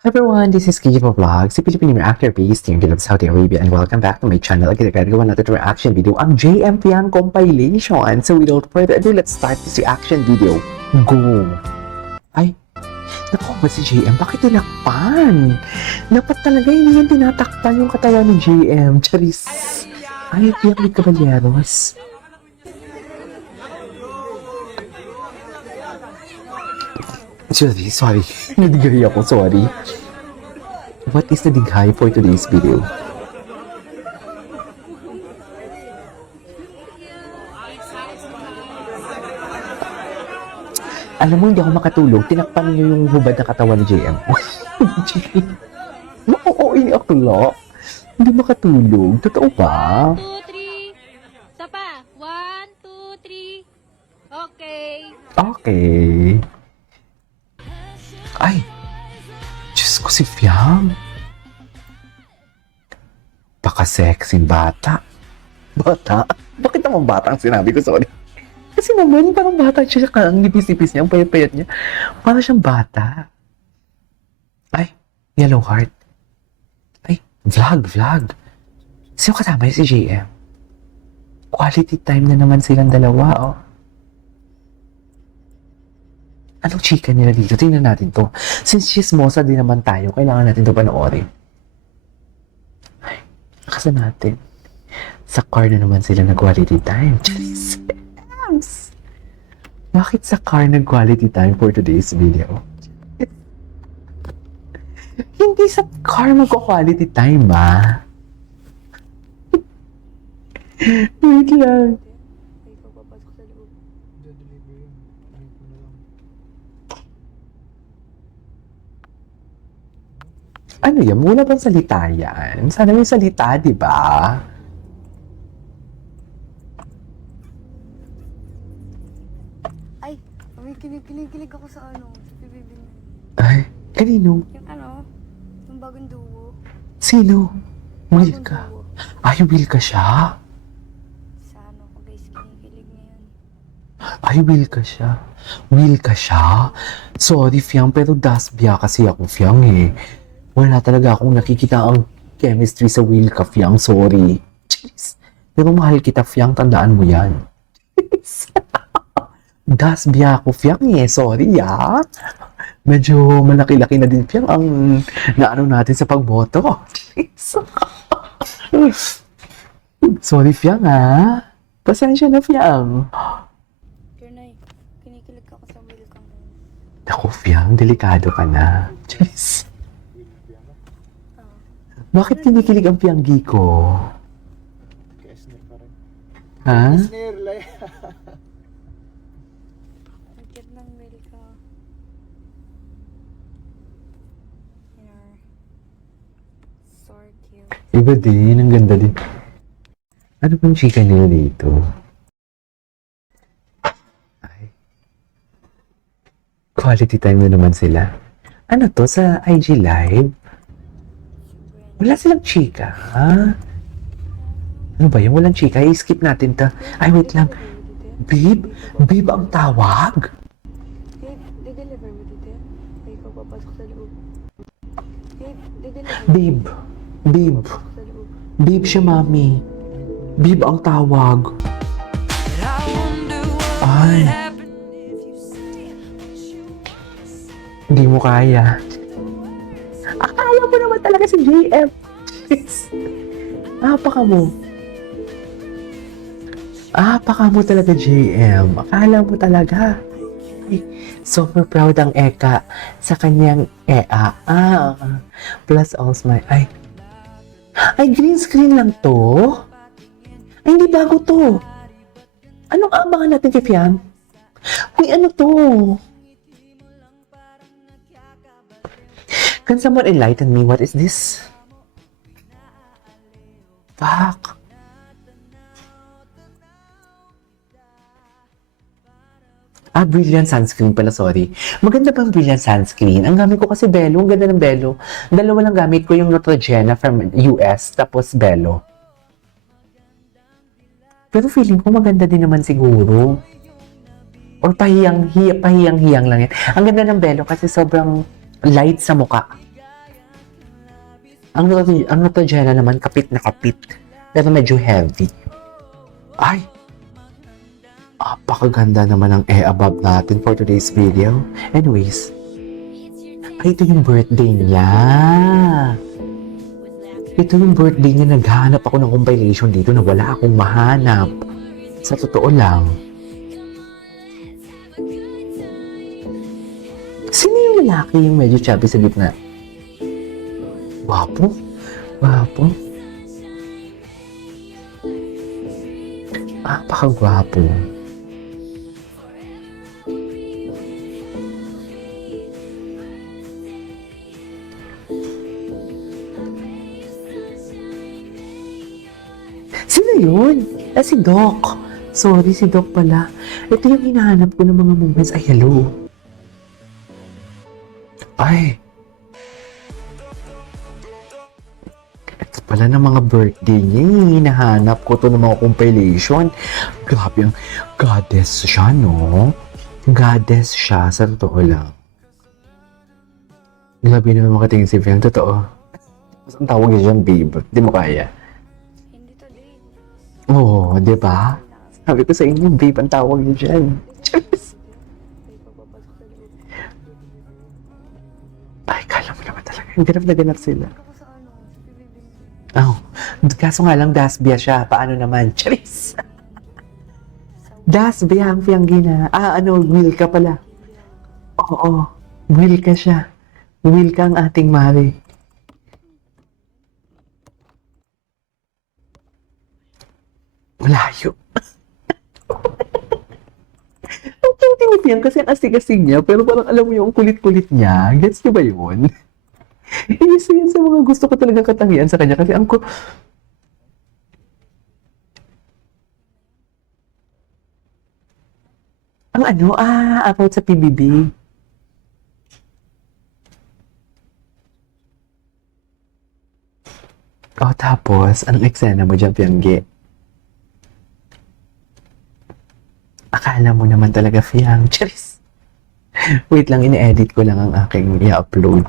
Hi everyone, this is Kijipo Vlog, si Filipino actor based here in Saudi Arabia, and welcome back to my channel. Again, nagagawa natin ito reaction video ang JM Fiang compilation. So without further ado, let's start this reaction video. Go! Ay, naku ba si JM? Bakit tinakpan? Dapat talaga hindi yan tinatakpan yung katawan ni JM. Charis! Ay, Fiang with Caballeros. Sorry. Nadigay ako, sorry. What is the dighay for today's video? Alam mo, hindi ako makatulog. Tinakpan niyo yung hubad na katawan ni JM. Oo, ini akla. Hindi makatulog. Totoo ba? 1, 2, 3. Isa pa. 1, 2, 3. Okay. Okay. Ay! Diyos ko si Fiang. Baka sexy bata. Bata? Bakit naman bata ang sinabi ko? Sorry. Kasi naman, parang bata siya. Ang nipis-nipis niya, ang payat-payat niya. Parang siyang bata. Ay, yellow heart. Ay, vlog. Sino kasama niya si JM? Quality time na naman silang dalawa, oh. Anong chika nila dito? Tingnan natin to. Since chismosa din naman tayo, kailangan natin to panoorin. Ay, nakasan natin. Sa car na naman sila nag-quality time. Charis! Bakit sa car nag-quality time for today's video? Hindi sa car mag-quality time, ba? Wait lang. Ano yan? Mula bang salita yan? Sana may salita, di ba? Ay, may kinikilig ako sa ano, sa PBB niya. Ay, kanino? Yung ano, yung bagong duo. Sino? Will Bagong ka? duo. Ay, will ka siya? Sa ano ko guys, kinikilig ngayon. Ay, will ka siya? Will ka siya? Sorry, Fiang, pero dasbya kasi ako, Fiang, eh. Wala talaga akong nakikita ang chemistry sa will ka, Fiang. Sorry. Jeez. Pero mahal kita, Fiang. Tandaan mo yan. Dasbya ako, Fiang, eh. Sorry, ah. Medyo malaki-laki na din, Fiang, ang naano natin sa pagboto. Jeez. Sorry, Fiang, ah. Pasensya na, Fiang. Kernay, kinikilig ako sa welcome. Naku, Fiang, delikado ka na. Jeez. Bakit kinikilig ang Pianggi ko? Kesner pa rin. Ha? Kesner, lay. Ang cute ng welcome. Yeah. So cute. Iba din, ang ganda din. Ano bang chika nila dito? Ay. Quality time na naman sila. Ano to, sa IG Live? Wala silang chika, ha? Ano ba yun? Walang chika? I-skip natin ta. Ay, wait lang. Babe? Babe ang tawag? Babe, di-deliver mo dito. Ay, ikaw papasok sa loob. Babe, di-deliver Babe. Babe. sa loob. Babe siya, mami. Babe ang tawag. Ay. Hindi mo kaya. Akala mo naman talaga si JM. Apaka mo. Apaka mo talaga, JM. Akala mo talaga. Ay, super proud ang Eka sa kanyang EA. Plus all smile. Ay, green screen lang to? Ay, hindi bago to. Anong abangan natin kay Fiam? Uy, ano to? Can someone enlighten me? What is this? Fuck. Brilliant sunscreen pala, sorry. Maganda bang brilliant sunscreen? Ang gamit ko kasi Bello. Ang ganda ng Bello. Dalawa lang gamit ko, yung Neutrogena from US, tapos Bello. Pero feeling ko maganda din naman siguro. Or pahiyang-hiyang lang yan. Ang ganda ng Bello kasi sobrang light sa muka. Ang Neutrogena naman, kapit na kapit. Pero medyo heavy. Ay! Apakaganda naman ng above natin for today's video. Anyways, ay, ito yung birthday niya. Ito yung birthday niya. Naghahanap ako ng compilation dito na wala akong mahanap. Sa totoo lang. Sino yung lalaki yung medyo chubby sa gitna? Wapo. Wapo. Apakagwapo. Sino yun? Si Doc. Sorry, si Doc pala. Ito yung hinahanap ko ng mga moments. Ay, hello. Ay. Ito pala ng mga birthday niya. Hinahanap ko to ng mga compilation. Grabe ang goddess siya, no? Goddess siya, sa totoo lang. Grabe naman makatingin si Fiang. Totoo. Mas ang tawag niya dyan, babe. Di mo kaya. Hindi to date. Oo, di ba? Sabi ko sa inyo, babe, ang tawag niyo dyan. Cheers! May papapasok sa loob. Ay, kala mo naman talaga. Ganap na ganap sila. Ako sa ano, sa PBB. Oh, kaso nga lang, dasbia siya. Paano naman? Charis! Dasbia ang Fianggina. Will ka pala. Oo, Will ka siya. Will ka ang ating Mari. Malayo. Ang cute ni kasi ang astig-astig niya, pero parang alam mo yung kulit-kulit niya. Gets niyo ba yun? Isa yan sa mga gusto ko talagang katangian sa kanya kasi about sa PBB. Tapos, anong eksena mo dyan, Piangge? Akala mo naman talaga, Fiang. Charis! Wait lang, ini-edit ko lang ang aking i-upload.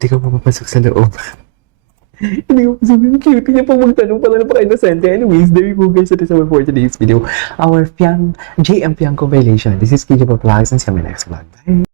Hindi ko papapasok sa loob. Hindi ko sabihin, cute niya pa magtanong pala na paka-inosente. Anyways, there you go guys, that is our for today's video. Our JM Fiang compilation. This is KJ Vlogs and see you in my next vlog. Bye!